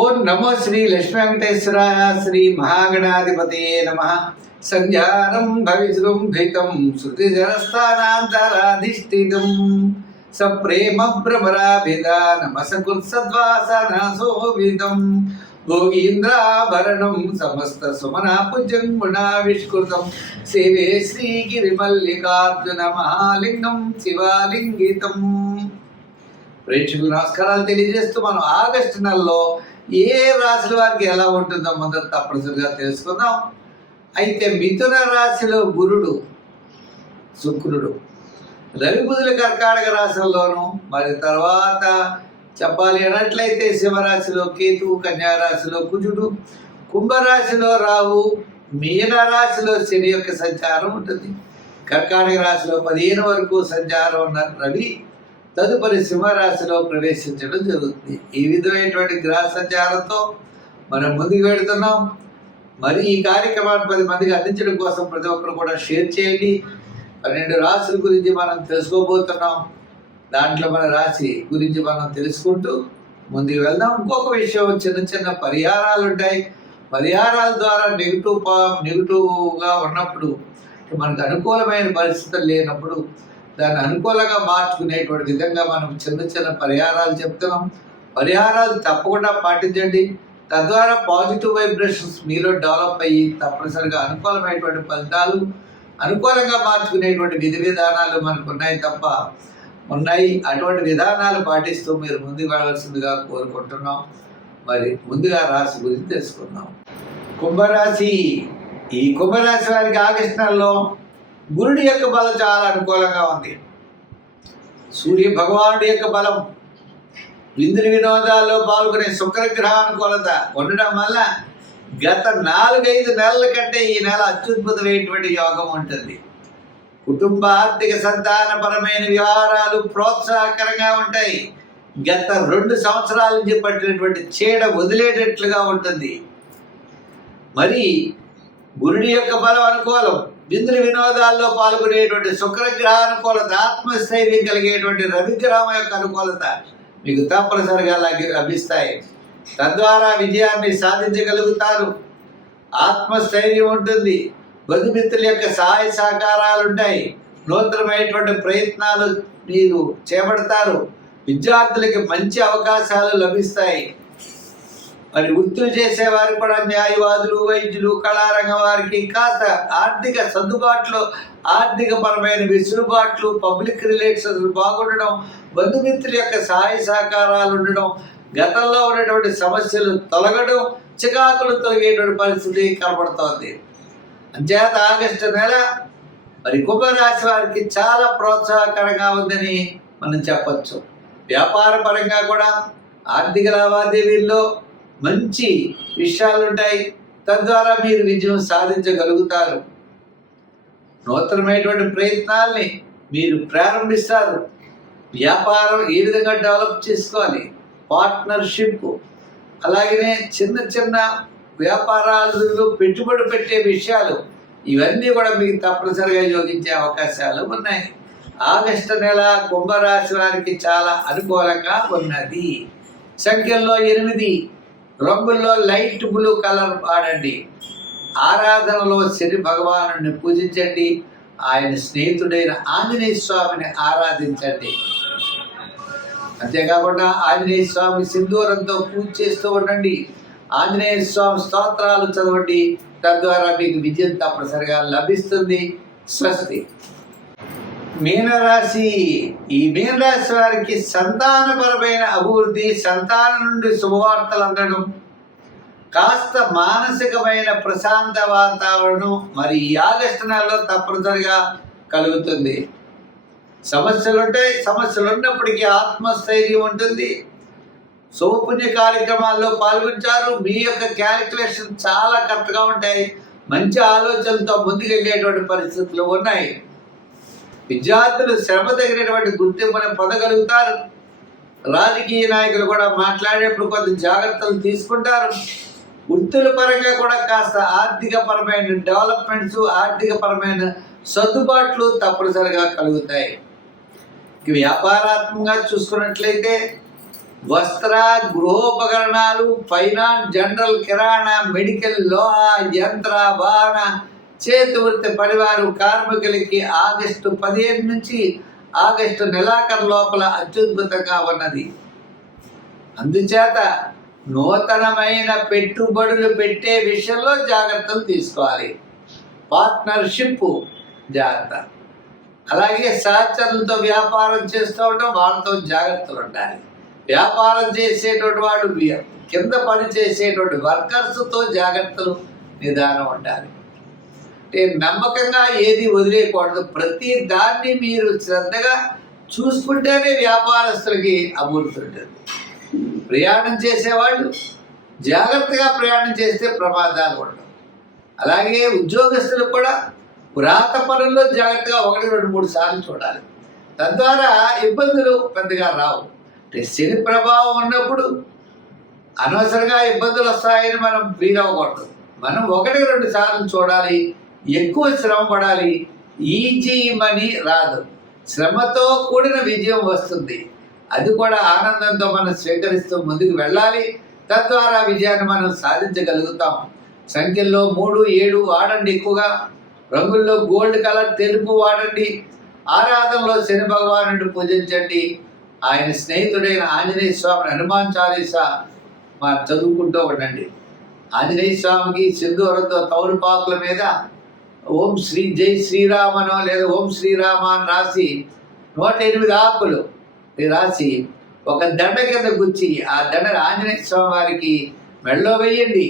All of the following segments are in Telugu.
ఓం నమో శ్రీ లక్ష్మీ వెంకటేశ్వరాయ శ్రీ మహాగణాధిపతయే నమః. సంధ్యారం భవిజృంభితం శృతిజరస్థానాంతరాధిష్ఠితం సప్రేమ భ్రమరాభిధానమసకృత్సద్వాసనాశోభితం భోగీంద్రాభరణం సమస్త సుమనాపుజంగుణావిష్కృతం సేవే శ్రీగిరిమల్లికార్జున మహాలింగం శివాలింగితం. ప్రేక్షకులు నమస్కారాలు తెలియజేస్తూ మనం ఆగస్టు నెలలో ఏ రాశుల వారికి ఎలా ఉంటుందో మొదట తప్పనిసరిగా తెలుసుకుందాం. అయితే మిథున రాశిలో గురుడు, శుక్రుడు, రవి బుధుల కర్కాటక రాశుల్లోనూ, మరి తర్వాత చెప్పాలి అన్నట్లయితే సింహరాశిలో కేతువు, కన్యారాశిలో కుజుడు, కుంభరాశిలో రాహు, మీన రాశిలో శని యొక్క సంచారం ఉంటుంది. కర్కాటక రాశిలో 15 వరకు సంచారం ఉన్న రవి తదుపరి సింహరాశిలో ప్రవేశించడం జరుగుతుంది. ఈ విధమైనటువంటి గ్రహ సంచారంతో మనం ముందుకు వెళుతున్నాం. మరి ఈ కార్యక్రమాన్ని 10 మందికి అందించడం కోసం ప్రతి ఒక్కరు కూడా షేర్ చేయండి. 12 రాశుల గురించి మనం తెలుసుకోబోతున్నాం. దాంట్లో మన రాశి గురించి మనం తెలుసుకుంటూ ముందుకు వెళ్దాం. ఇంకొక విషయం, చిన్న చిన్న పరిహారాలు ఉంటాయి. పరిహారాల ద్వారా నెగిటివ్గా ఉన్నప్పుడు, మనకు అనుకూలమైన పరిస్థితులు లేనప్పుడు దాన్ని అనుకూలంగా మార్చుకునేటువంటి విధంగా మనం చిన్న చిన్న పరిహారాలు చెప్తున్నాం. పరిహారాలు తప్పకుండా పాటించండి. తద్వారా పాజిటివ్ వైబ్రేషన్స్ మీలో డెవలప్ అయ్యి తప్పనిసరిగా అనుకూలమైనటువంటి ఫలితాలు, అనుకూలంగా మార్చుకునేటువంటి విధి విధానాలు మనకు ఉన్నాయి. అటువంటి విధానాలు పాటిస్తూ మీరు ముందుకు వెళ్ళవలసిందిగా కోరుకుంటున్నాం. మరి ముందుగా రాశి గురించి తెలుసుకుందాం. కుంభరాశి. ఈ కుంభరాశి వారికి ఆగస్టు నెలలో గురుడి యొక్క బలం చాలా అనుకూలంగా ఉంది. సూర్య భగవానుడి యొక్క బలం, విందు వినోదాల్లో పాల్గొనే శుక్రగ్రహ అనుకూలత ఉండడం వల్ల గత 4-5 నెలల కంటే ఈ నెల అత్యద్భుతమైనటువంటి యోగం ఉంటుంది. కుటుంబ ఆర్థిక సంతానపరమైన వ్యవహారాలు ప్రోత్సాహకరంగా ఉంటాయి. గత 2 సంవత్సరాల నుంచి పట్టినటువంటి చీడ వదిలేటట్లుగా ఉంటుంది. మరి గురుడి యొక్క బలం అనుకూలం, విందు వినోదాల్లో పాల్గొనేటువంటి శుక్రగ్రహ అనుకూలత, ఆత్మస్థైర్యం కలిగేటువంటి రవిగ్రహం యొక్క అనుకూలత మీకు తప్పనిసరిగా లభిస్తాయి. తద్వారా విజయాన్ని సాధించగలుగుతారు. ఆత్మస్థైర్యం ఉంటుంది. బంధుమిత్రుల యొక్క సహాయ సహకారాలు ఉంటాయి. నూతనమైనటువంటి ప్రయత్నాలు మీరు చేపడతారు. విద్యార్థులకి మంచి అవకాశాలు లభిస్తాయి. మరి వృత్తులు చేసేవారికి కూడా న్యాయవాదులు, వైద్యులు, కళారంగం వారికి కాస్త ఆర్థిక సర్దుబాట్లు, ఆర్థిక పరమైన వెసులుబాట్లు, పబ్లిక్ రిలేషన్స్ బాగుండడం, బంధుమిత్రుల యొక్క సహాయ సహకారాలు ఉండడం, గతంలో ఉన్నటువంటి సమస్యలు తొలగడం, చికాకులు తొలగేటువంటి పరిస్థితి కనబడుతోంది. అంచేత ఆగస్టు నెల మరి కుంభరాశి వారికి చాలా ప్రోత్సాహకరంగా ఉందని మనం చెప్పచ్చు. వ్యాపార పరంగా కూడా ఆర్థిక లావాదేవీల్లో మంచి విషయాలు ఉంటాయి. తద్వారా మీరు విజయం సాధించగలుగుతారు. నూతనమైనటువంటి ప్రయత్నాల్ని మీరు ప్రారంభిస్తారు. వ్యాపారం ఏ విధంగా డెవలప్ చేసుకోవాలి, పార్ట్నర్షిప్, అలాగనే చిన్న చిన్న వ్యాపారాలలో పెట్టుబడి పెట్టే విషయాలు, ఇవన్నీ కూడా మీకు తప్పనిసరిగా యోగించే అవకాశాలు ఉన్నాయి. ఆగస్టు నెల కుంభరాశి వారికి చాలా అనుకూలంగా ఉన్నది. సంఖ్యల్లో 8, రంగుల్లో లైట్ బ్లూ కలర్ వాడండి. ఆరాధనలో శని భగవాను పూజించండి. ఆయన స్నేహితుడైన ఆంజనేయ స్వామిని ఆరాధించండి. అంతేకాకుండా ఆంజనేయ స్వామి సింధూరంతో పూజ చేస్తూ ఉండండి. ఆంజనేయ స్వామి స్తోత్రాలు చదవండి. తద్వారా మీకు విజయం తప్పనిసరిగా లభిస్తుంది. స్వస్తి. మీనరాశి. ఈ మీనరాశి వారికి సంతానపరమైన అభివృద్ధి, సంతానం నుండి శుభవార్తలు అందడం, కాస్త మానసికమైన ప్రశాంత వాతావరణం మరి ఈ ఆగస్టు నెలలో తప్పనిసరిగా కలుగుతుంది. సమస్యలు ఉన్నప్పటికీ ఆత్మస్థైర్యం ఉంటుంది. శుభపుణ్య కార్యక్రమాల్లో పాల్గొంటారు. మీ యొక్క క్యాలిక్యులేషన్ చాలా కరెక్ట్గా ఉంటాయి. మంచి ఆలోచనలతో ముందుకెళ్ళేటువంటి పరిస్థితులు ఉన్నాయి. విద్యార్థులు శ్రమ తగినటువంటి గుర్తింపుని పొందగలుగుతారు. రాజకీయ నాయకులు కూడా మాట్లాడేప్పుడు కొంత జాగ్రత్తలు తీసుకుంటారు. వృత్తుల పరంగా కూడా కాస్త ఆర్థిక పరమైన డెవలప్మెంట్స్, ఆర్థిక పరమైన సర్దుబాట్లు తప్పనిసరిగా కలుగుతాయి. వ్యాపారాత్మకంగా చూసుకున్నట్లయితే వస్త్ర, గృహోపకరణాలు, ఫైనాన్స్, జనరల్, కిరాణా, మెడికల్, లోహ, యంత్ర, వాహన, చేతి వృత్తి పనివారు కార్మికులకి ఆగస్టు 15 నుంచి ఆగస్టు నెలాఖరు లోపల అత్యద్భుతంగా ఉన్నది. అందుచేత నూతనమైన పెట్టుబడులు పెట్టే విషయంలో జాగ్రత్తలు తీసుకోవాలి. పార్ట్నర్షిప్ జాగ్రత్త. అలాగే సహచరులతో వ్యాపారం చేస్తూ ఉండడం, వాళ్ళతో జాగ్రత్తలు ఉండాలి. వ్యాపారం చేసేటువంటి వాడు కింద పని చేసేటువంటి వర్కర్స్తో జాగ్రత్తలు నిదానం ఉండాలి. అంటే నమ్మకంగా ఏది వదిలేయకూడదు. ప్రతి దాన్ని మీరు శ్రద్ధగా చూసుకుంటేనే వ్యాపారస్తులకి అభివృద్ధి ఉంటుంది. ప్రయాణం చేసేవాళ్ళు జాగ్రత్తగా ప్రయాణం చేస్తే ప్రమాదాలు ఉండవు. అలాగే ఉద్యోగస్తులు కూడా వ్రాత పనుల్లో జాగ్రత్తగా 1, 2, 3 సార్లు చూడాలి. తద్వారా ఇబ్బందులు పెద్దగా రావు. అంటే శని ప్రభావం ఉన్నప్పుడు అనవసరంగా ఇబ్బందులు వస్తాయని మనం ఫీల్ అవ్వకూడదు. మనం 1, 2 సార్లు చూడాలి. ఎక్కువ శ్రమ పడాలి. ఈజీ మనీ రాదు, శ్రమతో కూడిన విజయం వస్తుంది. అది కూడా ఆనందంతో మనం స్వీకరిస్తూ ముందుకు వెళ్ళాలి. తద్వారా విజయాన్ని మనం సాధించగలుగుతాం. సంఖ్యల్లో 3, 7 వాడండి. ఎక్కువగా రంగుల్లో గోల్డ్ కలర్, తెలుపు వాడండి. ఆరాధనలో శని భగవానుడిని పూజించండి. ఆయన స్నేహితుడైన ఆంజనేయ స్వామిని హనుమాన్ చాలీసా చదువుకుంటూ ఉండండి. ఆంజనేయ స్వామికి సింధూరంతో తౌలుపాకుల మీద ఓం శ్రీ జై శ్రీరామనో లేదా ఓం శ్రీరామ అని రాసి 108 ఆకులు రాసి ఒక దండ కింద గుచ్చి ఆ దండను ఆంజనేయ స్వామి వారికి మెడలో వేయండి.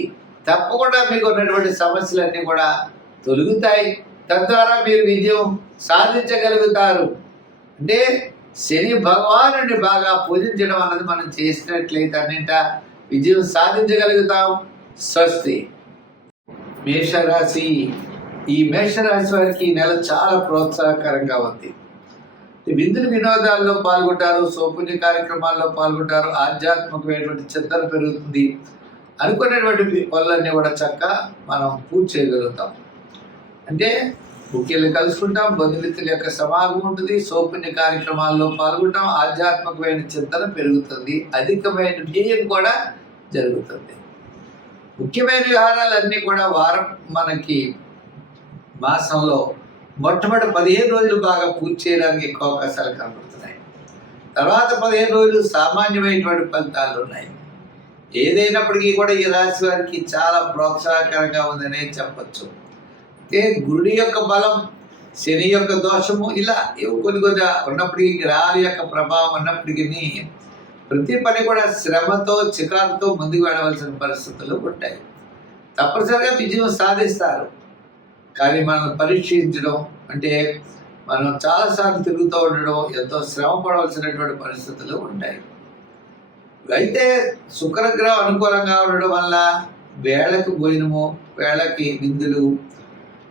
తప్పకుండా మీకు ఉన్నటువంటి సమస్యలన్నీ కూడా తొలుగుతాయి. తద్వారా మీరు విజయం సాధించగలుగుతారు. అంటే శని భగవానుడిని బాగా పూజించడం అన్నది మనం చేసినట్లయితే అన్నింటా విజయం సాధించగలుగుతాం. స్వస్తి. మేషరాశి. ఈ మేషరాశి వారికి ఈ నెల చాలా ప్రోత్సాహకరంగా ఉంది. విందులు వినోదాల్లో పాల్గొంటారు, సౌపుణ్య కార్యక్రమాల్లో పాల్గొంటారు, ఆధ్యాత్మికమైనటువంటి చింతన పెరుగుతుంది. అనుకునేటువంటి పనులన్నీ కూడా చక్కగా మనం పూర్తి చేయగలుగుతాం. అంటే ముఖ్యులు కలుసుకుంటాం, బంధుమిత్రుల యొక్క సమాగం ఉంటుంది, సౌపుణ్య కార్యక్రమాల్లో పాల్గొంటాం, ఆధ్యాత్మికమైన చింతన పెరుగుతుంది, అధికమైన వ్యయం కూడా జరుగుతుంది. ముఖ్యమైన వ్యవహారాలన్నీ కూడా వారం మనకి మాసంలో మొట్టమొదటి 15 రోజులు బాగా పూర్తి చేయడానికి ఎక్కువ అవకాశాలు కనబడుతున్నాయి. తర్వాత 15 రోజులు సామాన్యమైనటువంటి ఫలితాలు ఉన్నాయి. ఏదైనప్పటికీ కూడా ఈ రాశి వారికి చాలా ప్రోత్సాహకరంగా ఉందనే చెప్పచ్చు. అయితే గురుడి యొక్క బలం, శని యొక్క దోషము, ఇలా కొన్ని ఉన్నప్పటికీ, గ్రహాల యొక్క ప్రభావం ఉన్నప్పటికీ ప్రతి పని కూడా శ్రమతో చికాకుతో ముందుకు వెళ్ళవలసిన పరిస్థితులు ఉంటాయి. తప్పనిసరిగా విజయం సాధిస్తారు. కానీ మనం పరీక్షించడం అంటే మనం చాలాసార్లు తిరుగుతూ ఉండడం, ఎంతో శ్రమ పడవలసినటువంటి పరిస్థితులు ఉంటాయి. అయితే శుక్రగ్రహం అనుకూలంగా ఉండడం వల్ల వేళకి భోజనము, వేళకి విందులు,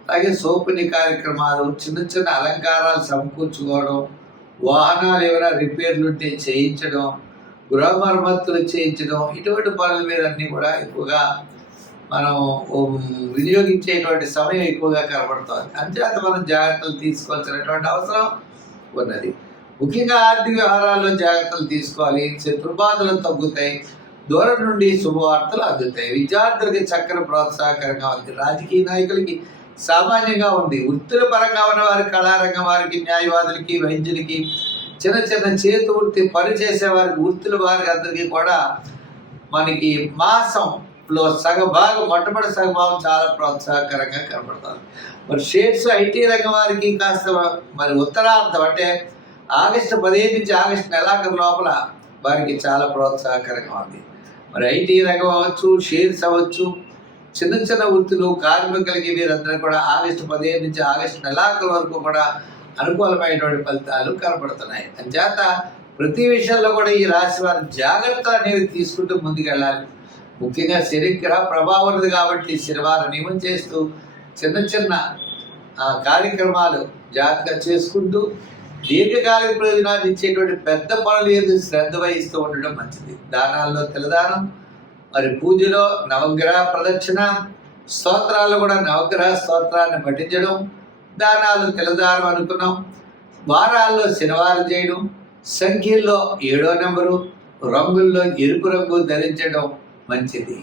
అలాగే సౌపుణ్య కార్యక్రమాలు, చిన్న చిన్న అలంకారాలు సమకూర్చుకోవడం, వాహనాలు ఏమైనా రిపేర్లు ఉంటే చేయించడం, గృహ మరమ్మతులు చేయించడం, ఇటువంటి పనుల మీద అన్నీ కూడా ఎక్కువగా మనం వినియోగించేటువంటి సమయం ఎక్కువగా కనబడుతుంది. అంచేత మనం జాగ్రత్తలు తీసుకోవాల్సినటువంటి అవసరం ఉన్నది. ముఖ్యంగా ఆర్థిక వ్యవహారాల్లో జాగ్రత్తలు తీసుకోవాలి. శత్రుబాధలు తగ్గుతాయి, దూరం నుండి శుభవార్తలు అందుతాయి. విద్యార్థులకి చక్కని ప్రోత్సాహకరంగా ఉంది. రాజకీయ నాయకులకి సామాన్యంగా ఉంది. వృత్తుల పరంగా ఉన్న వారికి, కళారంగం వారికి, న్యాయవాదులకి, వైద్యులకి, చిన్న చిన్న చేతి వృత్తి పని చేసే వారికి, వృత్తుల వారికి అందరికీ కూడా మనకి మాసంలో సగభాగం, మొట్టమొదటి సగభాగం చాలా ప్రోత్సాహకరంగా కనబడుతుంది. మరి షేర్స్, ఐటీ రంగం వారికి కాస్త మరి ఉత్తరార్థం అంటే ఆగస్టు 15 నుంచి ఆగస్టు నెలాఖరు లోపల వారికి చాలా ప్రోత్సాహకరంగా ఉంది. మరి ఐటీ రంగం అవ్వచ్చు, షేర్స్ అవ్వచ్చు, చిన్న చిన్న వృత్తులు, కార్మికులకి వీరందరూ కూడా ఆగస్టు 15 నుంచి ఆగస్టు నెలాఖరు వరకు కూడా అనుకూలమైనటువంటి ఫలితాలు కనబడుతున్నాయి. అంచేత ప్రతి విషయంలో కూడా ఈ రాశి వారు జాగ్రత్తలు అనేవి తీసుకుంటూ ముందుకెళ్ళాలి. ముఖ్యంగా శనిగ్రహ ప్రభావం ఉన్నది కాబట్టి శనివారం నియమం చేస్తూ చిన్న చిన్న కార్యక్రమాలు జాగ్రత్తగా చేసుకుంటూ దీర్ఘకాలిక ప్రయోజనాలు ఇచ్చేటువంటి పెద్ద పనులు ఏది శ్రద్ధ వహిస్తూ ఉండడం మంచిది. దానాల్లో తెల్లదానం, మరి పూజలో నవగ్రహ ప్రదక్షిణ, స్తోత్రాలు కూడా నవగ్రహ స్తోత్రాన్ని పఠించడం, దానాలు తెల్లదానం అనుకున్నాం. వారాల్లో శనివారం చేయడం, సంఖ్యల్లో 7వ నెంబరు, రంగుల్లో ఎరుపు రంగు ధరించడం మంచిది.